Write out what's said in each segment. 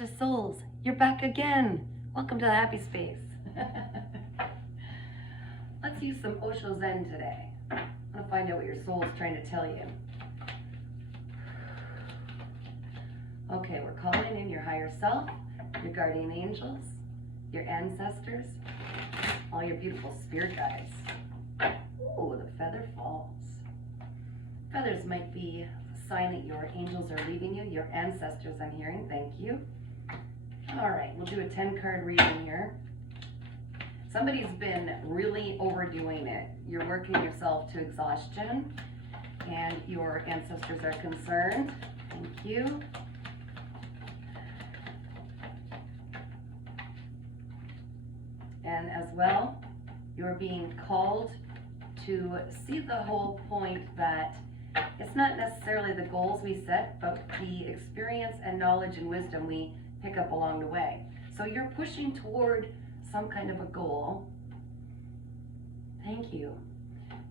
precious souls, you're back again. Welcome to the happy space. Let's use some Osho Zen today. I'm gonna find out what your soul is trying to tell you. Okay, we're calling in your higher self, your guardian angels, your ancestors, all your beautiful spirit guides. Ooh, the feather falls. Feathers might be a sign that your angels are leaving you. Your ancestors, I'm hearing, thank you. All right, we'll do a 10-card reading here. Somebody's been really overdoing it. You're working yourself to exhaustion, and your ancestors are concerned. Thank you. And as well, you're being called to see the whole point that it's not necessarily the goals we set, but the experience and knowledge and wisdom we pick up along the way. So you're pushing toward some kind of a goal. Thank you.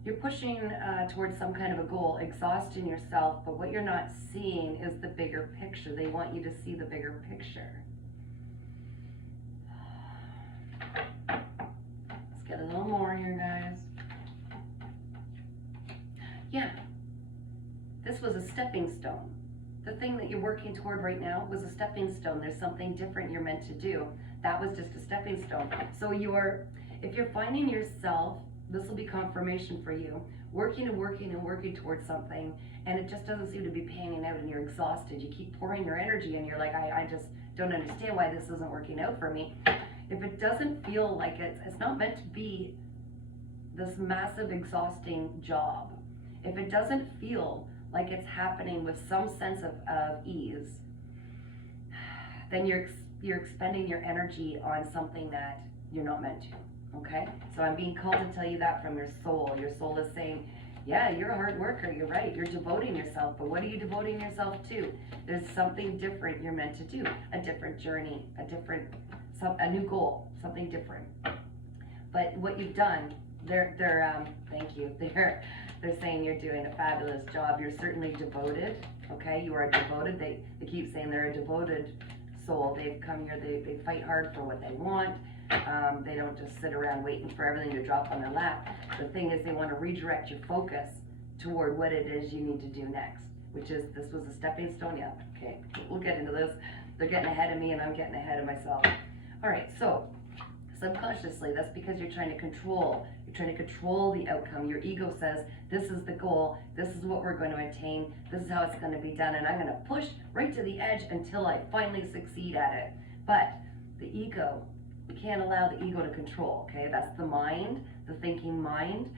You're pushing towards some kind of a goal, exhausting yourself, but what you're not seeing is the bigger picture. They want you to see the bigger picture. Let's get a little more here, guys. Yeah. This was a stepping stone. The thing that you're working toward right now was a stepping stone. There's something different you're meant to do. That was just a stepping stone. So if you're finding yourself, this will be confirmation for you, working and working and working towards something, and it just doesn't seem to be panning out and you're exhausted. You keep pouring your energy and you're like, I just don't understand why this isn't working out for me. If it doesn't feel like it's not meant to be this massive, exhausting job, if it doesn't feel like it's happening with some sense of ease, then you're expending your energy on something that you're not meant to, okay? So I'm being called to tell you that from your soul. Your soul is saying, yeah, you're a hard worker, you're right, you're devoting yourself, but what are you devoting yourself to? There's something different you're meant to do, a different journey, a new goal, something different. But what you've done, thank you, they're saying you're doing a fabulous job. You're certainly devoted, okay? You are devoted. They keep saying they're a devoted soul. They've come here, they fight hard for what they want. They don't just sit around waiting for everything to drop on their lap. The thing is, they want to redirect your focus toward what it is you need to do next, which is, this was a stepping stone. Yeah, okay, we'll get into this. They're getting ahead of me and I'm getting ahead of myself. All right, so subconsciously, that's because you're trying to control. You're trying to control the outcome. Your ego says, this is the goal, this is what we're going to attain, this is how it's going to be done, and I'm going to push right to the edge until I finally succeed at it. But the ego, we can't allow the ego to control, okay? That's the mind, the thinking mind.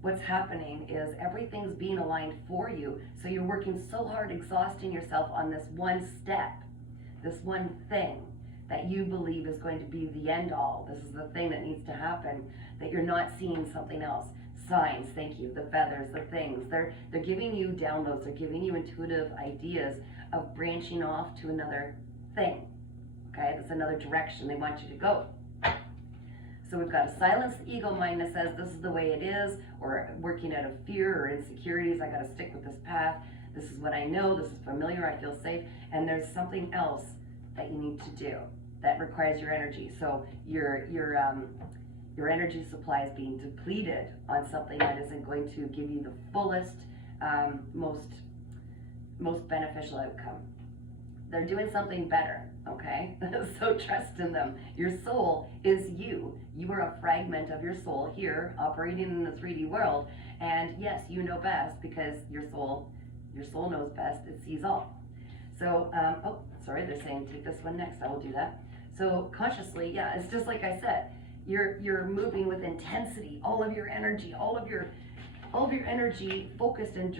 What's happening is everything's being aligned for you, so you're working so hard, exhausting yourself on this one step, this one thing that you believe is going to be the end all. This is the thing that needs to happen, that you're not seeing something else. Signs, thank you, the feathers, the things. They're giving you downloads, they're giving you intuitive ideas of branching off to another thing. Okay, that's another direction they want you to go. So we've got to silence the ego mind that says this is the way it is, or working out of fear or insecurities, I got to stick with this path. This is what I know, this is familiar, I feel safe, and there's something else that you need to do that requires your energy. So your energy supply is being depleted on something that isn't going to give you the fullest, most beneficial outcome. They're doing something better, okay? So trust in them. Your soul is you. You are a fragment of your soul here, operating in the 3D world. And yes, you know best, because your soul knows best. It sees all. So, oh, sorry, they're saying take this one next. I will do that. So consciously, yeah, it's just like I said. You're moving with intensity. All of your energy, all of your energy focused and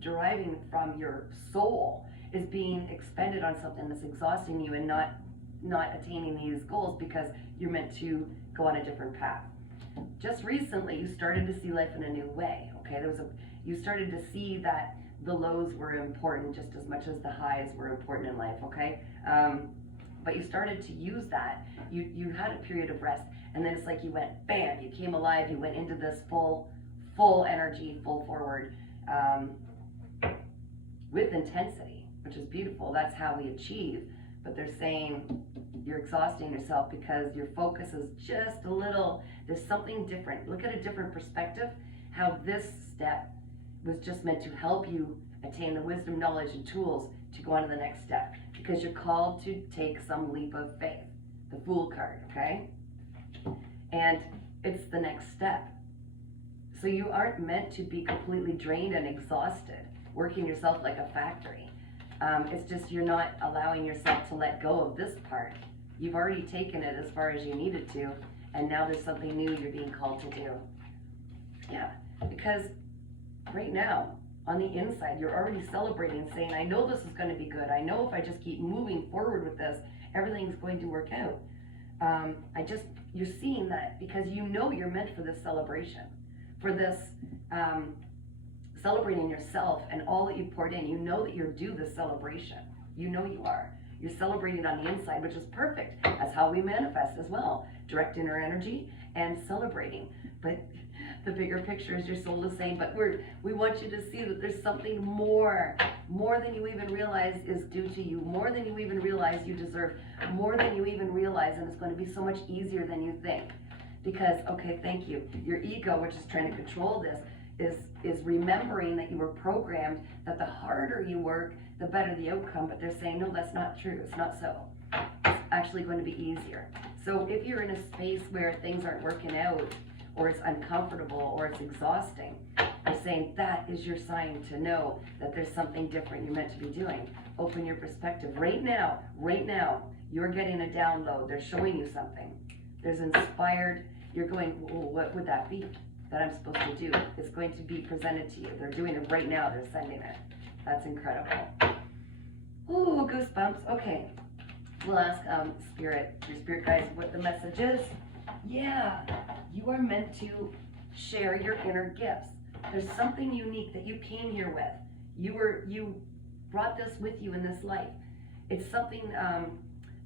deriving from your soul is being expended on something that's exhausting you and not attaining these goals, because you're meant to go on a different path. Just recently, you started to see life in a new way. Okay, you started to see that the lows were important just as much as the highs were important in life. Okay. But you started to use that. You had a period of rest, and then it's like you went, bam, you came alive, you went into this full energy, full forward, with intensity, which which is beautiful. That's how we achieve. But they're saying you're exhausting yourself because your focus is just a little, there's something different. Look at a different perspective, how this step was just meant to help you attain the wisdom, knowledge, and tools to go on to the next step, because you're called to take some leap of faith. The Fool card, okay? And it's the next step. So you aren't meant to be completely drained and exhausted, working yourself like a factory. It's just you're not allowing yourself to let go of this part. You've already taken it as far as you needed to, and now there's something new you're being called to do. Yeah, because right now, on the inside, you're already celebrating, saying, I know this is going to be good. I know if I just keep moving forward with this, everything's going to work out. You're seeing that because you know you're meant for this celebration, for this celebrating yourself and all that you poured in. You know that you're due this celebration. You know you are. You're celebrating on the inside, which is perfect. That's how we manifest as well. Direct inner energy and celebrating. But the bigger picture is your soul is saying, but we want you to see that there's something more than you even realize is due to you, more than you even realize you deserve, more than you even realize, and it's going to be so much easier than you think. Because, okay, thank you. Your ego, which is trying to control this, is remembering that you were programmed that the harder you work, the better the outcome, but they're saying, no, that's not true. It's not so. It's actually going to be easier. So if you're in a space where things aren't working out, or it's uncomfortable, or it's exhausting, they're saying that is your sign to know that there's something different you're meant to be doing. Open your perspective. Right now, you're getting a download. They're showing you something. There's inspired, you're going, oh, what would that be that I'm supposed to do? It's going to be presented to you. They're doing it right now. They're sending it. That's incredible. Ooh, goosebumps. Okay. We'll ask your spirit guides what the message is. Yeah, you are meant to share your inner gifts. There's something unique that you came here with. You brought this with you in this life. It's something,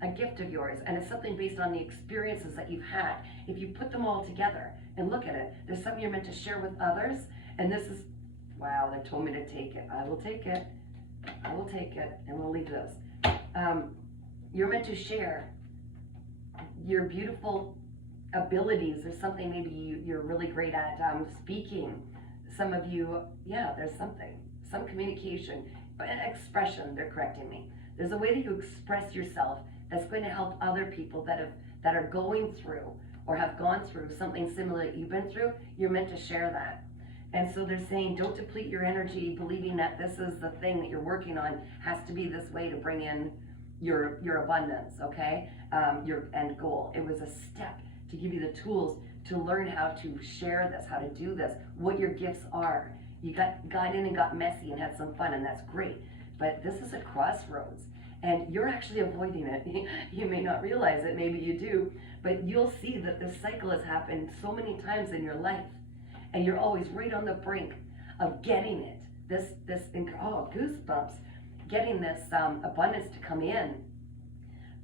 a gift of yours, and it's something based on the experiences that you've had. If you put them all together and look at it, there's something you're meant to share with others, and this is, wow, they told me to take it. I will take it. I will take it, and we'll leave this. You're meant to share your beautiful abilities. There's something maybe you're really great at speaking. Some of you, yeah, there's something, some communication, expression, they're correcting me. There's a way that you express yourself that's going to help other people that are going through or have gone through something similar that you've been through. You're meant to share that. And so they're saying, don't deplete your energy believing that this is the thing that you're working on has to be this way to bring in your abundance, okay? Your end goal. It was a step to give you the tools to learn how to share this, how to do this, what your gifts are. You got in and got messy and had some fun, and that's great. But this is a crossroads, and you're actually avoiding it. You may not realize it, maybe you do, but you'll see that this cycle has happened so many times in your life, and you're always right on the brink of getting it. Oh, goosebumps. Getting this abundance to come in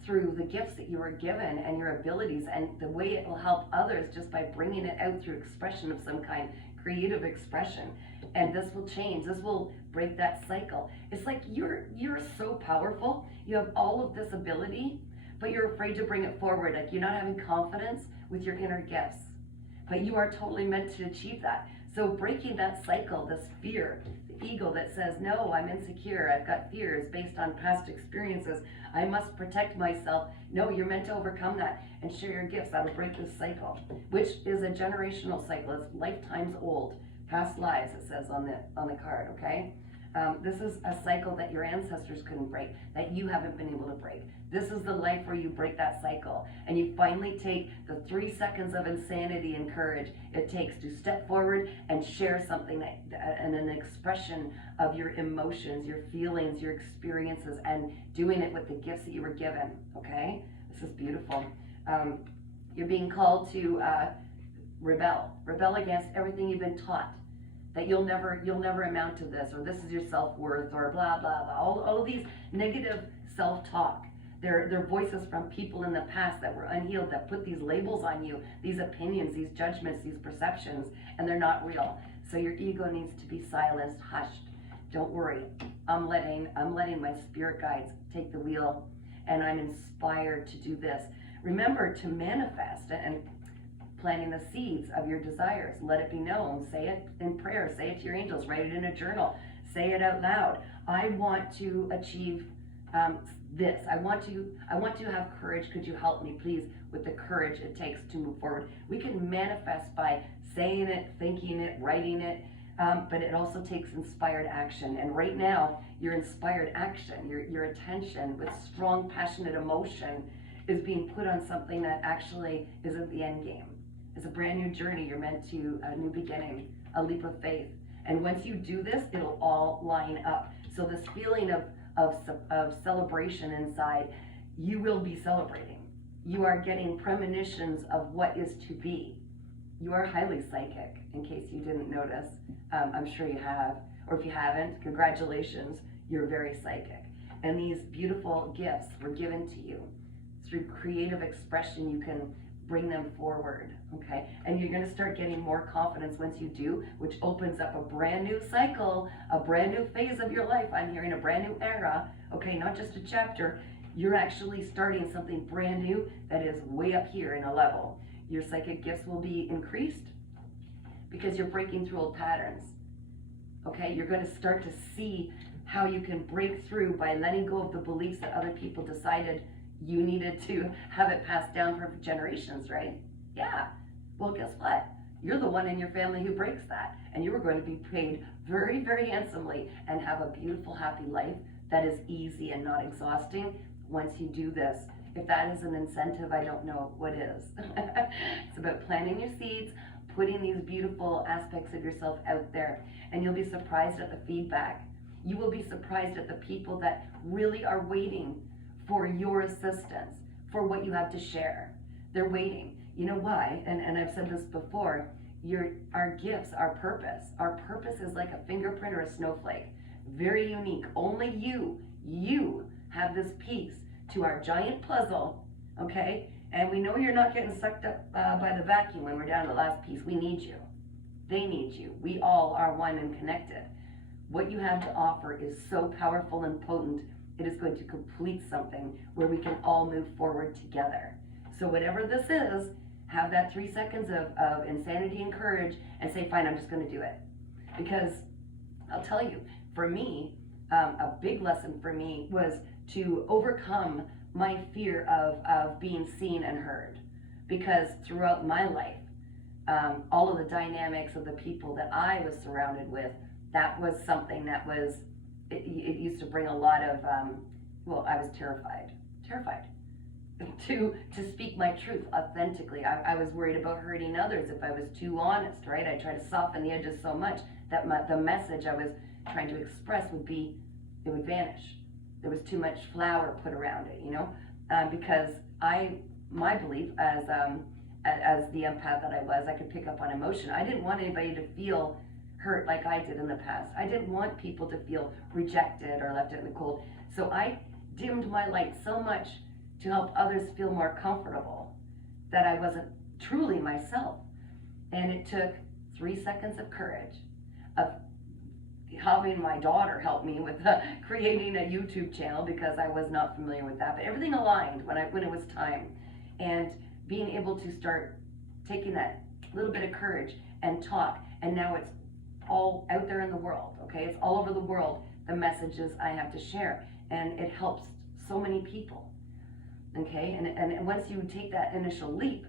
through the gifts that you were given and your abilities, and the way it will help others just by bringing it out through expression of some kind, creative expression. And this will change. This will break that cycle. It's like you're so powerful. You have all of this ability, but you're afraid to bring it forward. Like you're not having confidence with your inner gifts. But you are totally meant to achieve that. So breaking that cycle, this fear, the ego that says, no, I'm insecure, I've got fears based on past experiences, I must protect myself. No, you're meant to overcome that and share your gifts. That'll break this cycle, which is a generational cycle. It's lifetimes old, past lives, it says on the card, okay? This is a cycle that your ancestors couldn't break, that you haven't been able to break. This is the life where you break that cycle, and you finally take the 3 seconds of insanity and courage it takes to step forward and share something and an expression of your emotions, your feelings, your experiences, and doing it with the gifts that you were given, okay? This is beautiful. You're being called to rebel against everything you've been taught. That you'll never amount to this, or this is your self-worth, or blah, blah, blah. All of these negative self-talk. They're voices from people in the past that were unhealed, that put these labels on you, these opinions, these judgments, these perceptions, and they're not real. So your ego needs to be silenced, hushed, Don't worry. I'm letting my spirit guides take the wheel, and I'm inspired to do this. Remember to manifest and planting the seeds of your desires. Let it be known. Say it in prayer. Say it to your angels. Write it in a journal. Say it out loud. I want to achieve this. I want to have courage. Could you help me, please, with the courage it takes to move forward? We can manifest by saying it, thinking it, writing it, but it also takes inspired action. And right now, your inspired action, your attention with strong, passionate emotion is being put on something that actually isn't the end game. It's a brand new journey. You're meant to, a new beginning, a leap of faith. And once you do this, it'll all line up. So this feeling of celebration inside, you will be celebrating. You are getting premonitions of what is to be. You are highly psychic, in case you didn't notice. I'm sure you have. Or if you haven't, congratulations, you're very psychic. And these beautiful gifts were given to you. Through creative expression, you can bring them forward, okay? And you're gonna start getting more confidence once you do, which opens up a brand new cycle, a brand new phase of your life. I'm hearing a brand new era, okay? Not just a chapter. You're actually starting something brand new that is way up here in a level. Your psychic gifts will be increased because you're breaking through old patterns, okay? You're gonna start to see how you can break through by letting go of the beliefs that other people decided you needed to have it passed down for generations, right? Yeah. Well, guess what? You're the one in your family who breaks that. And you are going to be paid very, very handsomely and have a beautiful, happy life that is easy and not exhausting once you do this. If that is an incentive, I don't know what is. It's about planting your seeds, putting these beautiful aspects of yourself out there, and you'll be surprised at the feedback. You will be surprised at the people that really are waiting for your assistance, for what you have to share. They're waiting. You know why? And I've said this before, our gifts, our purpose is like a fingerprint or a snowflake. Very unique. Only you have this piece to our giant puzzle, okay? And we know you're not getting sucked up by the vacuum when we're down to the last piece. We need you. They need you. We all are one and connected. What you have to offer is so powerful and potent. It is going to complete something where we can all move forward together. So whatever this is, have that 3 seconds of insanity and courage and say, fine, I'm just going to do it. Because I'll tell you, for me, a big lesson for me was to overcome my fear of being seen and heard. Because throughout my life, all of the dynamics of the people that I was surrounded with, that was something that was, it used to bring a lot of, well, I was terrified to speak my truth authentically. I was worried about hurting others if I was too honest, right? I tried to soften the edges so much that the message I was trying to express it would vanish. There was too much flour put around it, you know? Because my belief as the empath that I was, I could pick up on emotion. I didn't want anybody to feel hurt like I did in the past. I didn't want people to feel rejected or left out in the cold. So I dimmed my light so much to help others feel more comfortable that I wasn't truly myself. And it took 3 seconds of courage, of having my daughter help me with creating a YouTube channel because I was not familiar with that. But everything aligned when it was time. And being able to start taking that little bit of courage and talk. And now it's all out there in the world, okay? It's all over the world, the messages I have to share. And it helps so many people, okay? And once you take that initial leap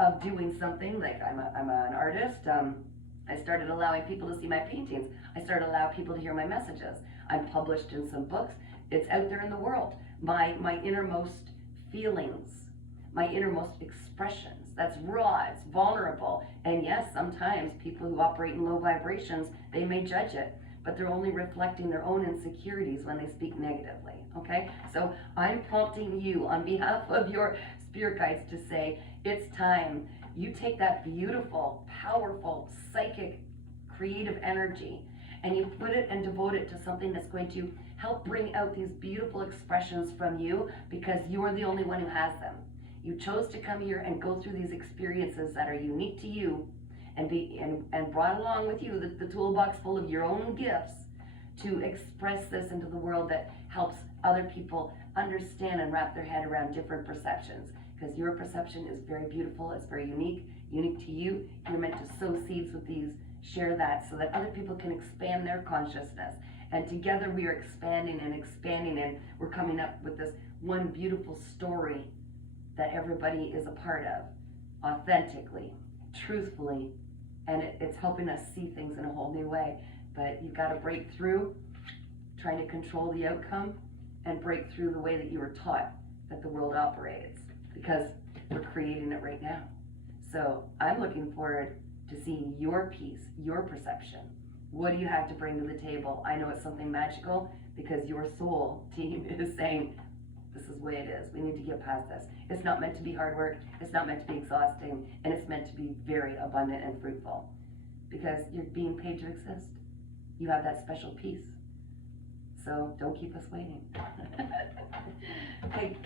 of doing something, like I'm an artist, I started allowing people to see my paintings. I started allowing people to hear my messages. I'm published in some books. It's out there in the world. My innermost feelings, my innermost expressions. That's raw, it's vulnerable. And yes, sometimes people who operate in low vibrations, they may judge it, but they're only reflecting their own insecurities when they speak negatively, okay? So I'm prompting you on behalf of your spirit guides to say, it's time. You take that beautiful, powerful, psychic, creative energy and you put it and devote it to something that's going to help bring out these beautiful expressions from you because you're the only one who has them. You chose to come here and go through these experiences that are unique to you and brought along with you the toolbox full of your own gifts to express this into the world that helps other people understand and wrap their head around different perceptions. Because your perception is very beautiful, it's very unique to you. You're meant to sow seeds with these, share that so that other people can expand their consciousness. And together we are expanding, and we're coming up with this one beautiful story that everybody is a part of, authentically, truthfully, and it's helping us see things in a whole new way. But you've got to break through trying to control the outcome and break through the way that you were taught that the world operates, because we're creating it right now. So I'm looking forward to seeing your piece, your perception. What do you have to bring to the table? I know it's something magical because your soul team is saying, this is the way it is. We need to get past this. It's not meant to be hard work. It's not meant to be exhausting. And it's meant to be very abundant and fruitful because you're being paid to exist. You have that special piece. So don't keep us waiting. Okay.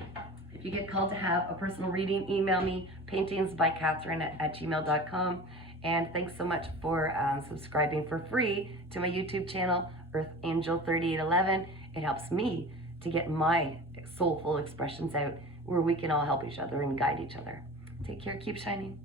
If you get called to have a personal reading, email me, paintingsbycatherine@gmail.com. And thanks so much for subscribing for free to my YouTube channel, Earth Angel 3811. It helps me to get my soulful expressions out where we can all help each other and guide each other. Take care, keep shining.